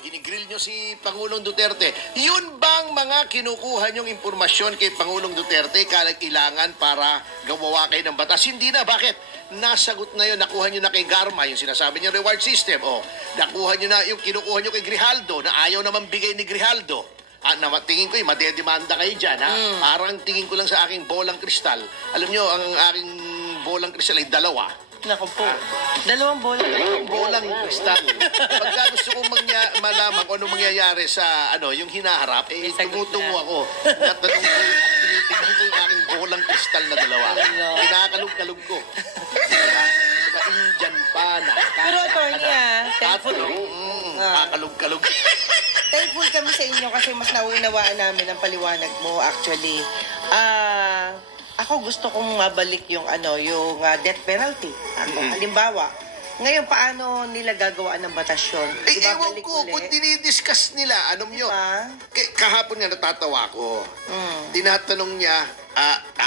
Ginigrill nyo si Pangulong Duterte. Yun bang mga kinukuha nyong impormasyon kay Pangulong Duterte kailangan para gawawa kayo ng batas? Hindi na. Bakit? Nasagot na yun. Nakuha nyo na kay Garma, yung sinasabi nyo reward system. O, nakuha nyo na yung kinukuha nyo kay Grijaldo na ayaw naman bigay ni Grijaldo. Tingin ko madedemanda kayo dyan. Parang tingin ko lang sa aking bolang kristal. Alam nyo, ang aking bolang kristal ay dalawa. Naku po. Dalawang bolang kristal. Pagka gusto kong malaman kung ano mangyayari sa yung hinaharap, tumutungo ako. Natanong ko tinitingnan ko yung aking bolang kristal na dalawa. Kinakalog-kalog ko. Diba, Indian pa na. Pero attorney thankful. Kakalog-kalog. Thankful kami sa inyo kasi mas nauunawaan namin ang paliwanag mo actually. Ako gusto kong mabalik yung death penalty. Halimbawa, ngayon paano nila gagawaan ng batasyon? Ewan ko, kung dinidiscuss nila, alam nyo, kahapon nga natatawa ko. Tinatanong niya,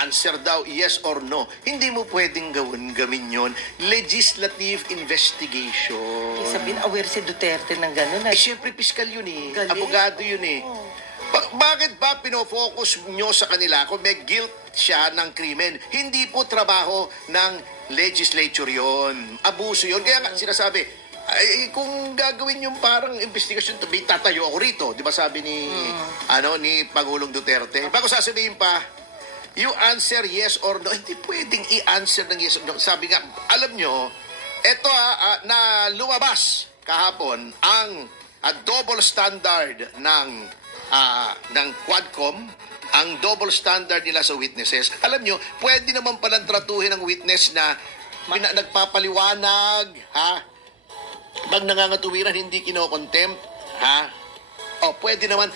answer daw, yes or no. Hindi mo pwedeng gawin yon. Legislative investigation. Sabihin, aware si Duterte ng gano'n. Siyempre, piskal yun Abogado yun Bakit ba pinofocus nyo sa kanila kung may guilt siya ng krimen? Hindi po trabaho ng legislature yon. Abuso yon. Kaya nga sinasabi, kung gagawin yung parang investigasyon, tatayo ako rito. Di ba sabi ni Pangulong Duterte? Bago sasabihin pa, you answer yes or no. Hindi pwedeng i-answer ng yes or no. Sabi nga, alam nyo, eto na lumabas kahapon ang double standard ng Quadcom, ang double standard nila sa witnesses. Alam nyo, pwede naman palang tratuhin ang witness na nagpapaliwanag, pag nangangatuwiran, hindi kinokontempt, pwede naman.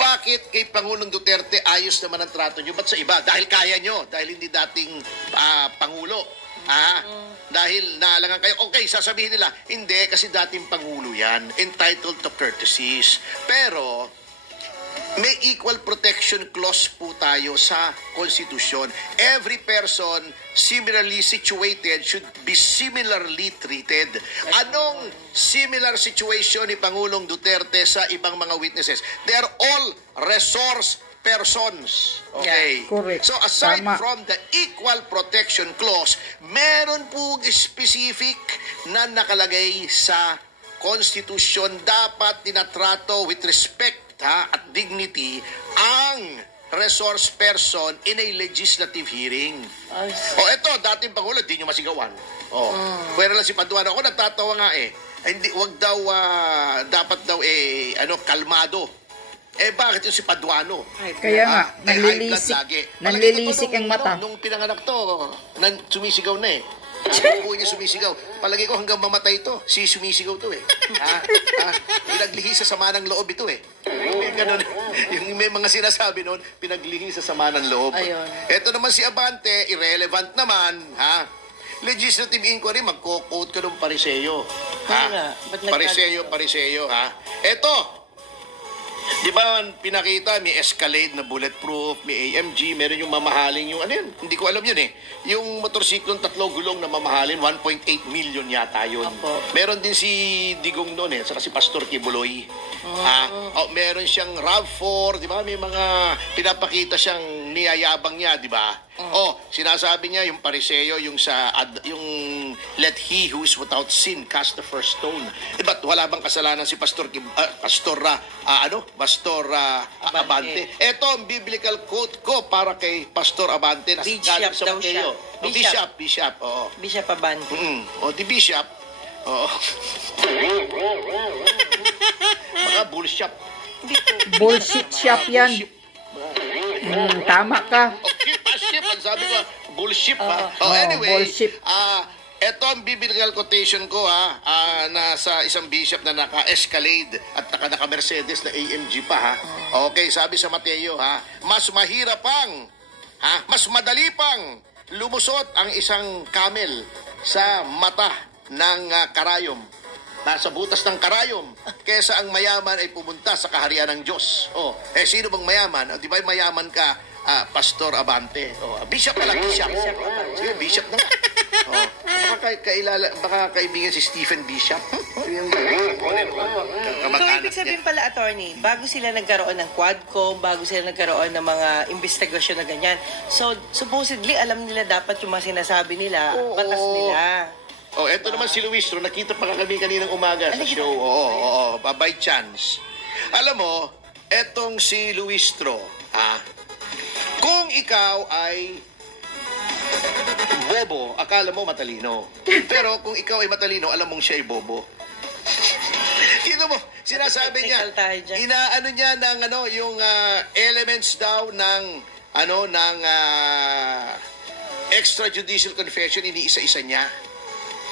Bakit kay Pangulong Duterte ayos naman ang trato nyo? Ba't sa iba? Dahil kaya nyo, dahil hindi dating Pangulo. Dahil naalangan kayo, okay, sasabihin nila, hindi, kasi dating Pangulo yan, entitled to courtesies. Pero, may equal protection clause po tayo sa konstitusyon. Every person similarly situated should be similarly treated. Anong similar situation ni Pangulong Duterte sa ibang mga witnesses? They are all resource persons. Okay. Yeah, correct. So aside from the equal protection clause, meron po specific na nakalagay sa konstitusyon, dapat tinatrato with respect at dignity ang resource person in a legislative hearing. Eto, dating Pangulo, di nyo masigawan. Pwera lang si Paduano. Ako natatawa nga hindi, wag daw, dapat daw kalmado. Bakit yung si Paduano? Kaya nga, nanlilisik ang mata. Nung pinanganak to, sumisigaw na Ang buhay niya sumisigaw. Palagi ko hanggang mamatay ito, sumisigaw to Pinaglihi sa sama ng loob ito Ganun. Yung may mga sinasabi noon, pinaglihi sa sama ng loob. Ito naman si Abante, irrelevant naman, Legislative inquiry, magko-quote ka ng Pariseo. Pariseo, Ito, di ba pinakita, may Escalade na bulletproof, may AMG, meron yung mamahaling yung hindi ko alam yun yung motorsiklong 3 gulong na mamahalin, 1.8 million yata yun. Meron din si Digong noon saka si Pastor Kibuloy. Meron siyang RAV4, di ba? May mga pinapakita siyang niyayabang niya, di ba? Sinasabi niya yung Pariseo, yung let he who is without sin cast the first stone. Ba't wala bang kasalanan si Pastor Abante? Ito ang biblical quote ko para kay Pastor Abante na galing sa Mateo. Bishop. Bishop Abante. Di Bishop. Baka bullshit. Bullshit shop yan. Tama ka. Ship, ang sabi ko, bullshit anyway, ito ang biblical quotation ko na sa isang bishop na naka-Escalade at naka-Mercedes na AMG pa Okay, sabi sa Mateo mas mahirap mas madali pang lumusot ang isang camel sa mata ng karayom, nasa butas ng karayom, kesa ang mayaman ay pumunta sa kaharian ng Diyos. Sino bang mayaman? Di ba mayaman ka, Pastor Abante? Bishop na lang, Bishop. Sige, Bishop na. Baka kaibigan si Stephen Bishop. So, kamag-anak ibig sabihin niya. pala, attorney, bago sila nagkaroon ng Quadcom, bago sila nagkaroon ng mga investigasyon na ganyan, so, supposedly, alam nila dapat yung mga sinasabi nila, Oo. batas nila. Oh, eto naman si Luistro, nakita pa kami kaninang umaga sa Ano, show. Oo, by chance. Alam mo, etong si Luistro, kung ikaw ay bobo, akala mo matalino. Pero kung ikaw ay matalino, alam mong siya ay bobo. Kino mo, sinasabi niya, Technical tayo dyan. inaano niya ng yung elements daw ng extrajudicial confession, iniisa-isa niya.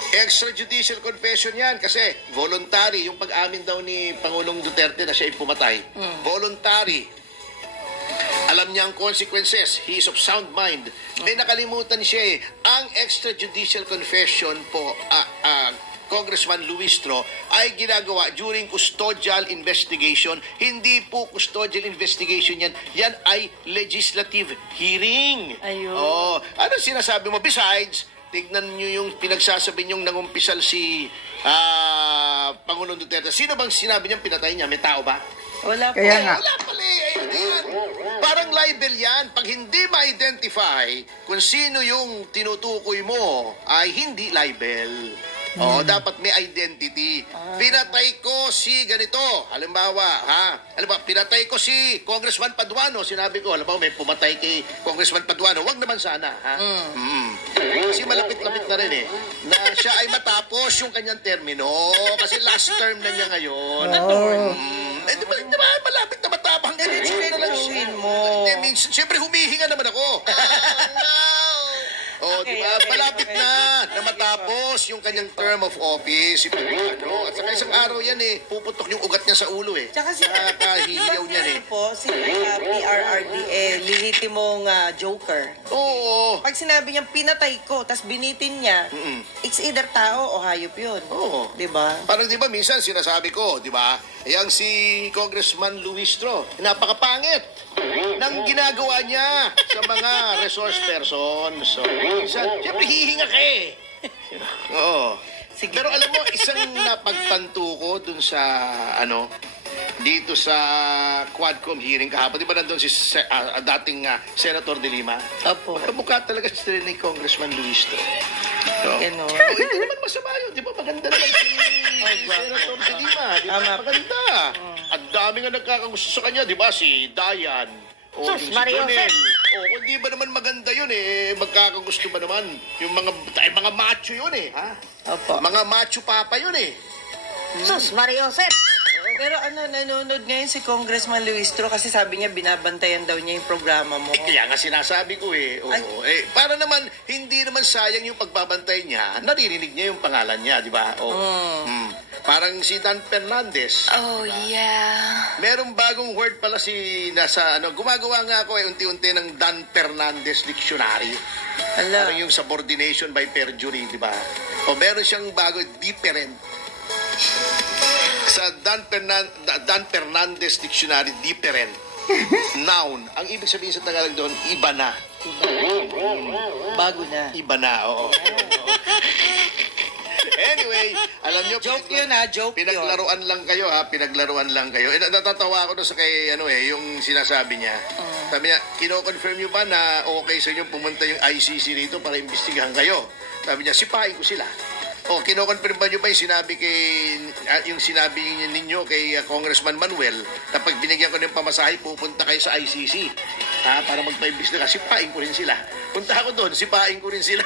Extrajudicial confession yan kasi voluntary yung pag-amin daw ni Pangulong Duterte na siya ay pumatay. Voluntary. Alam niya ang consequences. He is of sound mind. May nakalimutan siya eh. Ang extrajudicial confession po, Congressman Luistro, ay ginagawa during custodial investigation. Hindi po custodial investigation yan. Yan ay legislative hearing. Ayun. Oh, ano sinasabi mo? Besides, tignan nyo yung pinagsasabi nyong nangumpisal si Pangulong Duterte. Sino bang sinabi niyang pinatay niya? May tao ba? Wala po. Kaya nga. Wala pala eh. Ayun yan. Parang libel yan. Pag hindi ma-identify kung sino yung tinutukoy mo, ay hindi libel. Oo, dapat may identity. Pinatay ko si ganito. Halimbawa, pinatay ko si Congressman Paduano. Sinabi ko, halimbawa, may pumatay kay Congressman Paduano. Wag naman sana, Kasi malapit-lapit na rin eh. Na siya ay matapos yung kanyang termino. Kasi last term na niya ngayon. Oh. Di ba, malapit na matapang. Sinetuhin mo. Siyempre, humihinga naman ako. Oh, Okay, di ba? okay, Malapit okay. na matapos yung kanyang term of office. Si Paduano. At saka isang araw yan eh. Puputok yung ugat niya sa ulo eh. Tsaka si Nakakahihiyaw niyan eh. po, si PRRDA, lihitimong joker. Oo. Pag sinabi niyang pinatay ko, tas binitin niya, it's either tao o hayop yun. Oo. Diba? Parang di ba minsan sinasabi ko, di ba? Yang si Congressman Luistro, napakapangit ng ginagawa niya sa mga resource persons. So, minsan, siyempre hihinga ka eh. Oo. Sige. Pero alam mo, isang napagtanto ko dun sa, dito sa Quadcom hearing kahapon. Di ba nandun si dating Senator De Lima? Opo. Magkamukha talaga si ni Congressman Luistro. So, Ganon. hindi naman masama yun. Di ba maganda naman si Senator De Lima? Di ba Tama. maganda? Ang dami nga nagkakagusto sa kanya. Di ba si Dayan? O Sus, si Mario Jonel. Jose. O kung di ba naman maganda yun eh. Magkakagusto ba naman? Yung mga macho yun eh. Ha? Opo. Mga macho papa yun eh. Sus, Mariosep. Pero nanonood ngayon si Congressman Luistro kasi sabi niya binabantayan daw niya yung programa mo. Kaya nga sinasabi ko eh. Oo. Para naman, hindi naman sayang yung pagbabantay niya. Naririnig niya yung pangalan niya, di ba? Parang si Dan Fernandez. Oh, yeah. Merong bagong word pala gumagawa nga ako unti-unti ng Dan Fernandez Dictionary. Ala. Parang yung subordination by perjury, di ba? O meron siyang bago, different. Sa Dan Fernandez Dictionary, different. Noun. Ang ibig sabihin sa Tagalog doon, iba na. Bago na. Iba na, oo. Anyway, alam nyo, Joke yun joke yun. pinaglaruan lang kayo pinaglaruan lang kayo. Natatawa ako doon sa kay yung sinasabi niya. Sabi niya, kino-confirm niyo ba na okay sa inyo pumunta yung ICC rito para imbestigahan kayo? Sabi niya, sipain ko sila. O, kino-confirm ba niyo ba yung sinabi ninyo kay Congressman Manuel na pag binigyan ko ng pamasahe, pupunta kayo sa ICC para magpa-imbestiga. Sipain ko rin sila. Punta ako doon, sipain ko rin sila.